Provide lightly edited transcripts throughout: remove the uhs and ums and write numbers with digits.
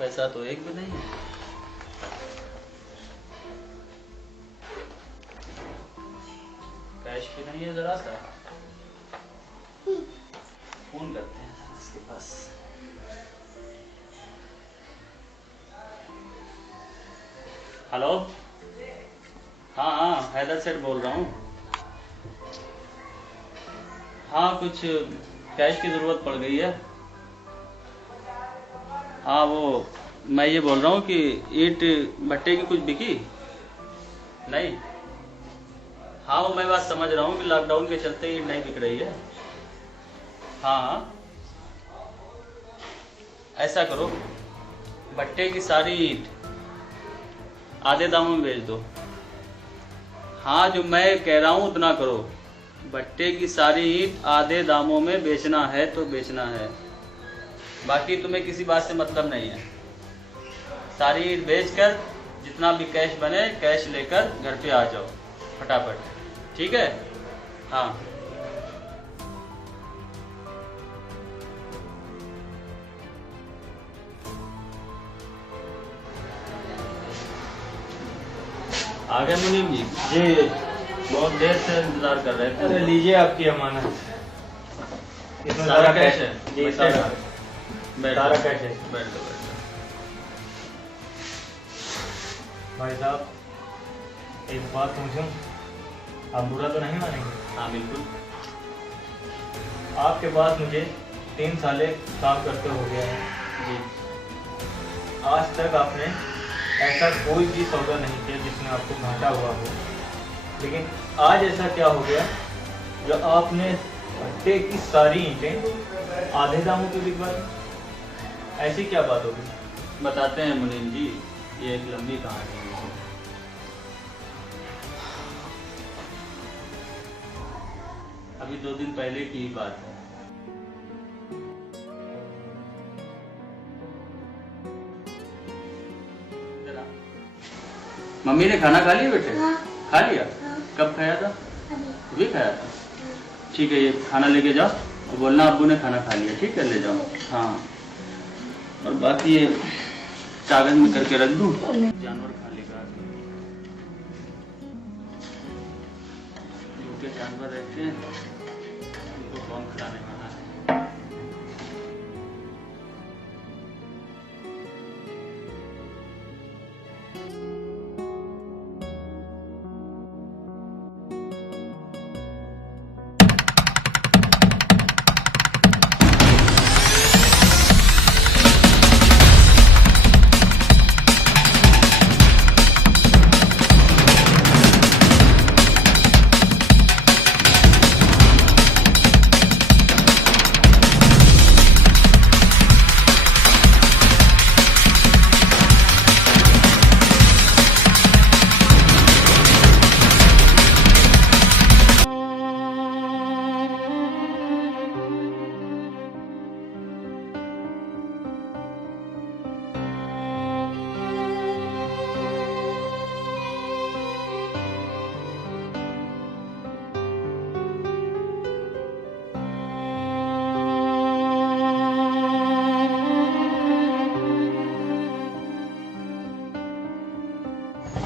पैसा तो एक भी नहीं है। कैश भी नहीं है जरा सा। फोन करते हैं इसके पास। हेलो, हाँ हाँ हैदर सेठ बोल रहा हूँ। हाँ कुछ कैश की ज़रूरत पड़ गई है। हाँ वो मैं ये बोल रहा हूँ कि ईंट भट्टे की कुछ बिकी नहीं। हाँ वो मैं बात समझ रहा हूँ कि लॉकडाउन के चलते ईंट नहीं बिक रही है। हाँ हाँ ऐसा करो, भट्टे की सारी ईंट आधे दामों में बेच दो। हाँ जो मैं कह रहा हूँ उतना करो। भट्टे की सारी ईंट आधे दामों में बेचना है तो बेचना है, बाकी तुम्हें किसी बात से मतलब नहीं है। सारी ईंट बेचकर जितना भी कैश बने कैश लेकर घर पे आ जाओ फटाफट, ठीक है? हाँ आ गए मुनीम जी? जी बहुत देर से इंतजार कर रहे थे। अरे लीजिए आपकी अमानत। इसमें सारा कैश है? जी बैठ सारा जाओ, कैश है। बैठ जाओ, बैठ जाओ। भाई साहब एक बात पूछूं, आप बुरा तो नहीं मानेंगे? हाँ बिल्कुल। आपके पास मुझे 3 साल काम करते हो गया है जी आज तक आपने ऐसा कोई भी सौदा नहीं किया जिसमें आपको घाटा हुआ हो, लेकिन आज ऐसा क्या हो गया जो आपने भट्टे की सारी ईंटें आधे दामों पे बिकवा दी? ऐसी क्या बात होगी? बताते हैं मुनीम जी, ये एक लंबी कहानी है। अभी 2 दिन पहले की ही बात है। मम्मी ने खाना खा लिया बेटे? हाँ। खा लिया? हाँ। कब खाया था? अभी। अभी खाया था? ठीक है, ये खाना लेके जाओ और बोलना अब्बू ने खाना खा लिया, ठीक है? ले जाओ। हाँ और बाकी ये कागज में करके रख दूं, जानवर खा लेगा। जो के जानवर रहते हैं उनको कौन खिलाने वाला है?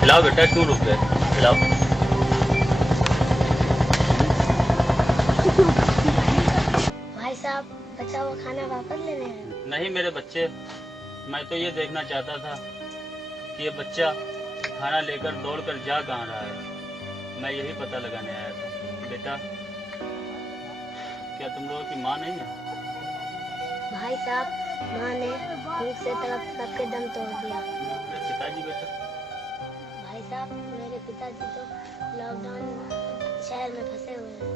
खिलाओ बेटा, क्यों रुक गए? खिलाओ। भाई साहब बचा हुआ खाना वापस लेने आए। नहीं मेरे बच्चे, मैं तो ये देखना चाहता था कि ये बच्चा खाना लेकर दौड़कर जा कहाँ रहा है। मैं यही पता लगाने आया था। बेटा क्या तुम लोगों की माँ नहीं है? भाई साहब माँ ने भूख से तड़प तड़प के दम तोड़ दिया। मेरे पिताजी बेटा? भाई साहब मेरे पिताजी तो लॉकडाउन शहर में फंसे हुए हैं।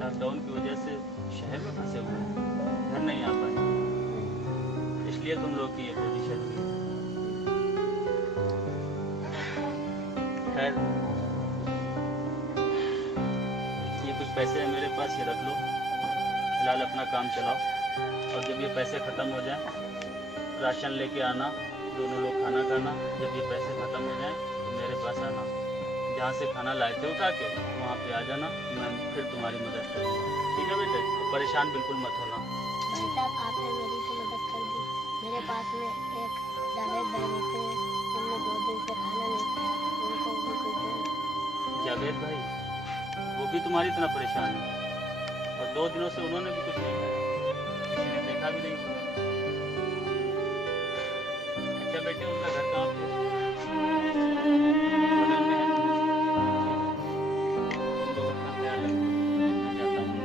लॉकडाउन की वजह से शहर में फंसे हुए हैं, घर नहीं आ पाए, इसलिए तुम लोग की ये पोजीशन हुई है। खैर ये कुछ पैसे हैं मेरे पास, ये रख लो। फिलहाल अपना काम चलाओ और जब ये पैसे ख़त्म हो जाए राशन लेके आना, दोनों लोग खाना खाना। जब ये पैसे ख़त्म हो जाए तो मेरे पास आना, जहाँ से खाना लाए थे उठा के वहाँ पे आ जाना, मैं फिर तुम्हारी मदद करूँगा, ठीक है बेटे? तो परेशान बिल्कुल मत होना। भाई साहब आपने मेरी तो मदद कर दी, मेरे पास में एक जावेद भाई रहते हैं, उनने 2 दिन से खाना नहीं खाया, उनको भी कुछ दें। जावेद भाई वो भी तुम्हारी तरह परेशान है और 2 दिनों से उन्होंने भी कुछ नहीं खाया, किसी ने देखा भी नहीं होगा। अच्छा बेटे उनका घर कहाँ पे है? बगल में है। तुम लोग अपना ख्याल रखो, मैं जाता हूँ।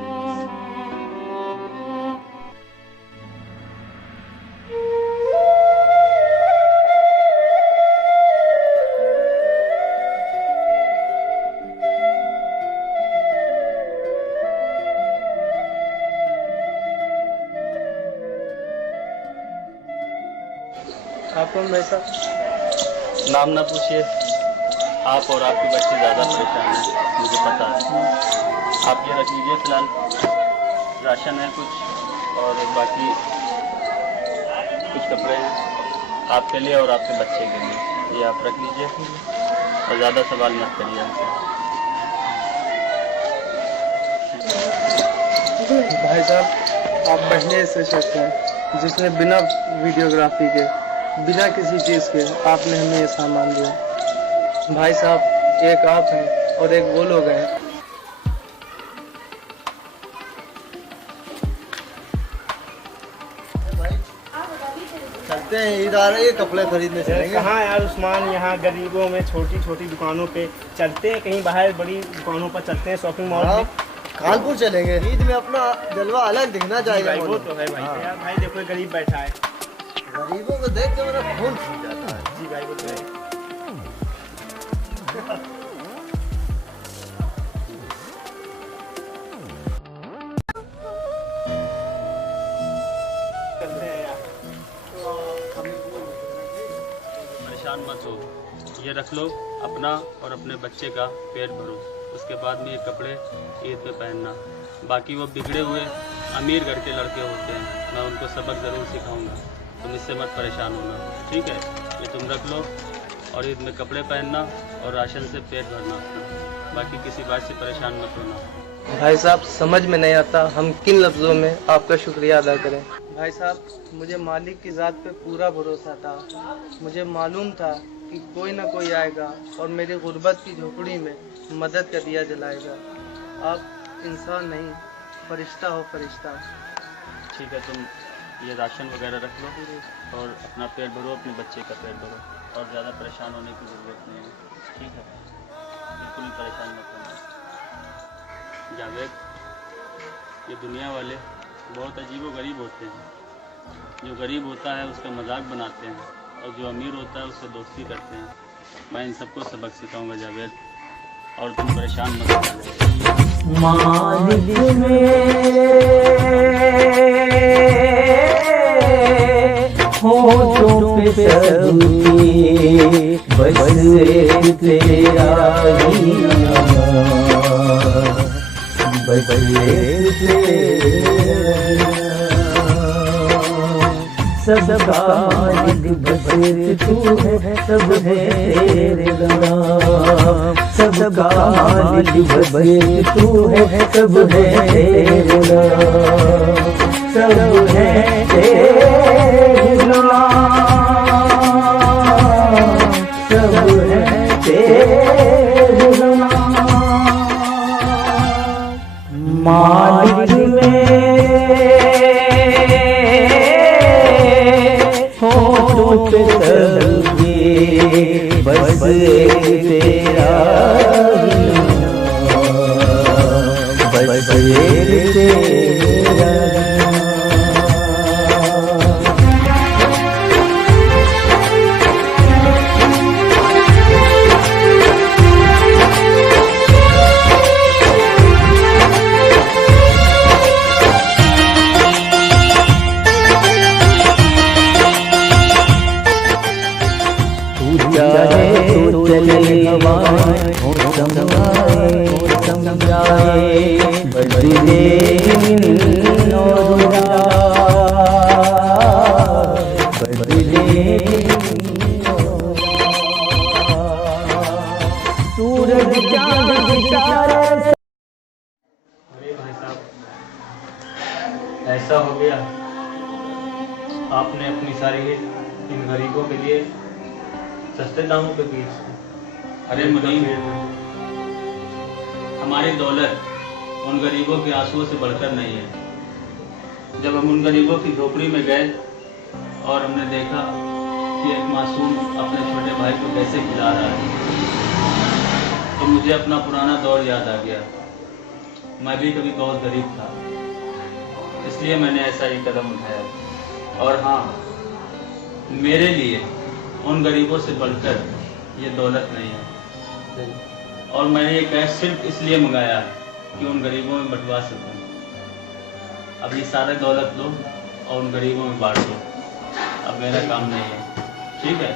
आप कौन भाई साहब? नाम ना पूछिए, आप और आपके बच्चे ज़्यादा परेशान हैं, मुझे पता है। आप ये रख लीजिए, फिलहाल राशन है कुछ और बाकी कुछ कपड़े हैं आपके लिए और आपके बच्चे के लिए, ये आप रख लीजिए और ज़्यादा सवाल मत करिए हमसे। भाई साहब आप पहले से शख्स हैं जिसने बिना वीडियोग्राफी के, बिना किसी चीज़ के आपने हमें ये सामान दिया। भाई साहब एक आप हैं और एक वो लोग हैं। चलते हैं, ईद आ रही है, कपड़े खरीदने चलेंगे। कहाँ यार उस्मान, यहाँ गरीबों में छोटी छोटी दुकानों पे चलते हैं, कहीं बाहर बड़ी दुकानों पर चलते हैं, शॉपिंग मॉल हाँ, में। कानपुर चलेंगे, ईद में अपना जलवा अलग दिखना जी चाहिए। भाई वो तो है भाई। हाँ। यार भाई देखो गरीब बैठा है। गरीबों को देख के मेरा खून फूट जाता है। जी भाई वो तो है। चलते हैं यार। परेशान मत हो, ये रख लो अपना और अपने बच्चे का पेट भरो, उसके बाद में ये कपड़े ईद में पहनना। बाकी वो बिगड़े हुए अमीर घर के लड़के होते हैं, मैं उनको सबक ज़रूर सिखाऊंगा, तुम इससे मत परेशान होना, ठीक है? ये तुम रख लो और ईद में कपड़े पहनना और राशन से पेट भरना अपना, बाकी किसी बात से परेशान मत होना। भाई साहब समझ में नहीं आता हम किन लफ्ज़ों में आपका शुक्रिया अदा करें। भाई साहब मुझे मालिक की ज़ात पे पूरा भरोसा था, मुझे मालूम था कि कोई ना कोई आएगा और मेरी गुर्बत की झोपड़ी में मदद का दिया जलाएगा। आप इंसान नहीं फरिश्ता हो, फरिश्ता। ठीक है, तुम ये राशन वगैरह रख लो और अपना पेट भरो, अपने बच्चे का पेट भरो और ज़्यादा परेशान होने की ज़रूरत नहीं है, ठीक है? बिल्कुल भी परेशान मत होना। जावेद, ये दुनिया वाले बहुत अजीबो गरीब होते हैं, जो गरीब होता है उसका मजाक बनाते हैं और जो अमीर होता है उससे दोस्ती करते हैं। मैं इन सबको सबक सिखाऊंगा जावेद, और तुम परेशान मत होना। मालिक में होठों पे सबके बस एक तेरा ही नाम, बस एक तेरा सबका मालिक बस तू है, सब है तेरे नाम, सबका मालिक बस तू है, सब है तेरे नाम, सब है तेरे नाम, सब है तेरे नाम। मालिक में होठों पे सबके बस एक तेरा ही नाम, बस एक तेरा चाहे तो चले हवाएं, मौसम आए मौसम जाए, बदले दिन और रात, बदले सूरज चांद सितारे। अरे भाई साहब ऐसा हो गया आपने अपनी सारी हिट इन गरीबों के लिए सस्ते दामों पे बेच दी। अरे मुनीम, हमारी दौलत उन गरीबों के आंसुओं से बढ़कर नहीं है। जब हम उन गरीबों की झोपड़ी में गए और हमने देखा कि एक मासूम अपने छोटे भाई को कैसे खिला रहा है, तो मुझे अपना पुराना दौर याद आ गया। मैं भी कभी बहुत गरीब था, इसलिए मैंने ऐसा ही कदम उठाया। और हाँ, मेरे लिए उन गरीबों से बढ़कर ये दौलत नहीं है, और मैंने ये कैश सिर्फ इसलिए मंगाया कि उन गरीबों में बंटवा सकूं। अब ये सारे दौलत लो और उन गरीबों में बांट दो, अब मेरा काम नहीं है। ठीक है,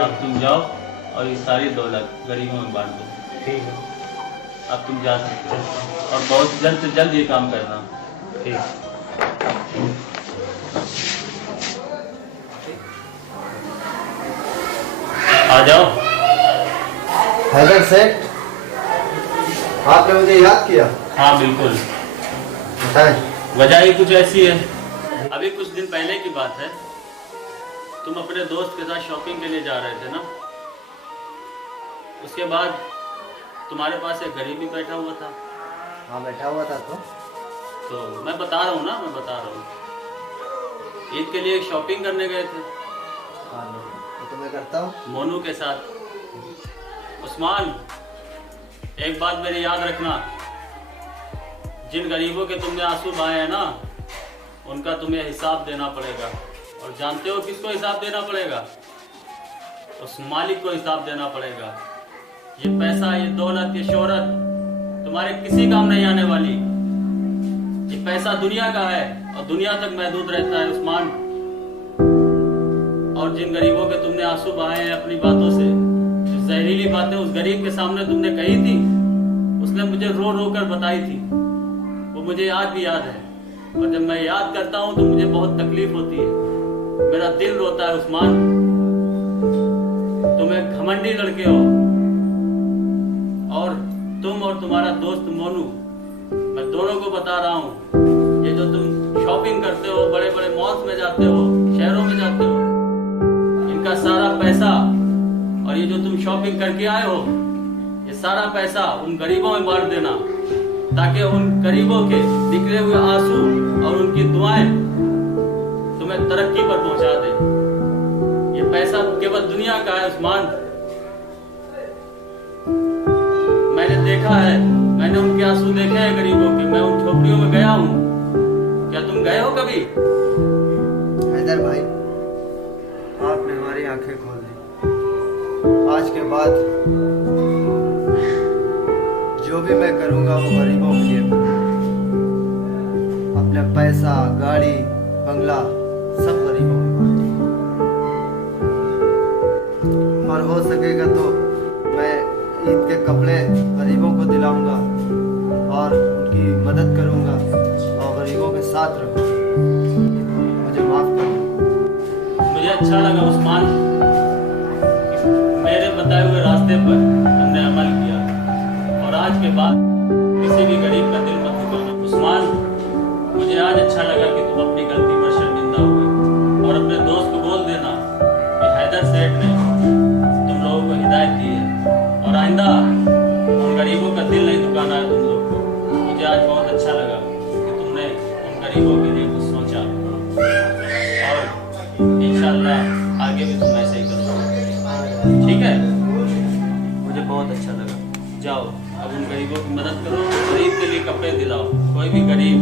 अब तुम जाओ और ये सारी दौलत गरीबों में बांट दो। ठीक है, अब तुम जा सकते हो और बहुत जल्द से जल्द ये काम करना। ठीक। आ जाओ। हैदर सेठ, आपने मुझे याद किया? हाँ बिल्कुल, बताएं। वजह ही कुछ ऐसी है। अभी कुछ दिन पहले की बात है, तुम अपने दोस्त के साथ शॉपिंग के लिए जा रहे थे ना। उसके बाद तुम्हारे पास एक गरीब भी बैठा हुआ था। हाँ, बैठा हुआ था। तो मैं बता रहा हूँ ना, मैं बता रहा हूँ। ईद के लिए शॉपिंग करने गए थे। हाँ, तो मैं करता हूँ मोनू के साथ। उस्मान, एक बात मेरी याद रखना, जिन गरीबों के तुमने आंसू बहाए हैं ना, उनका तुम्हें हिसाब देना पड़ेगा। और जानते हो किसको हिसाब देना पड़ेगा? उस मालिक को हिसाब देना पड़ेगा। ये पैसा, ये दौलत, ये शोहरत तुम्हारे किसी काम नहीं आने वाली। ये पैसा दुनिया का है और दुनिया तक महदूद रहता है उस्मान। और जिन गरीबों के तुमने आंसू बहाए हैं अपनी बातों से, जो जहरीली बातें उस गरीब के सामने तुमने कही थी, उसने मुझे रो रो कर बताई थी, वो मुझे आज भी याद है। और जब मैं याद करता हूँ तो मुझे बहुत तकलीफ होती है, मेरा दिल रोता है उस्मान। तुम एक घमंडी लड़के हो, और तुम और तुम्हारा दोस्त मोनू, मैं दोनों को बता रहा हूँ, ये जो तुम शॉपिंग करते हो, बड़े बड़े मॉल्स में जाते हो, शहरों में जाते हो, इनका सारा पैसा और ये जो तुम शॉपिंग करके आए हो, ये सारा पैसा उन गरीबों में बांट देना, ताकि उन गरीबों के निकले हुए आंसू और उनकी दुआएं तुम्हें तरक्की पर पहुंचा दे। ये पैसा केवल दुनिया का है उस्मान। मैंने देखा है, मैंने उनके आंसू देखे हैं गरीबों के। मैं उन झोपड़ियों में गया हूँ। क्या तुम गए हो कभी? हैदर भाई, आपने हमारी आंखें खोल दी। आज के बाद जो भी मैं करूंगा वो गरीबों के लिए करूंगा। अपना पैसा, गाड़ी, बंगला सब गरीबों में बांटूंगा। और हो सकेगा तो मैं ईद के कपड़े गरीबों को दिलाऊंगा और उनकी मदद करूंगा और गरीबों के साथ रहूंगा। मुझे माफ कर दो। मुझे अच्छा लगा उस्मान, मेरे बताए हुए रास्ते पर तुमने अमल किया, और आज के बाद किसी भी गरीब का दिल मत दुखाना। उस्मान, मुझे आज अच्छा लगा कि तुम अपनी गलती पर शर्मिंदा हुए, और अपने दोस्त को बोल देना कि हैदर सेठ ने तुम लोगों को हिदायत दी है, और आइंदा उन गरीबों का दिल नहीं दुखाना है तुम लोग को। मुझे आज बहुत अच्छा लगा कि तुमने उन गरीबों के लिए कुछ सोचा, और इंशाल्लाह आगे भी तुम ऐसे ही करोगे। ठीक है, मुझे बहुत अच्छा लगा। जाओ अब उन गरीबों की मदद करो, गरीब के लिए कपड़े दिलाओ। कोई भी गरीब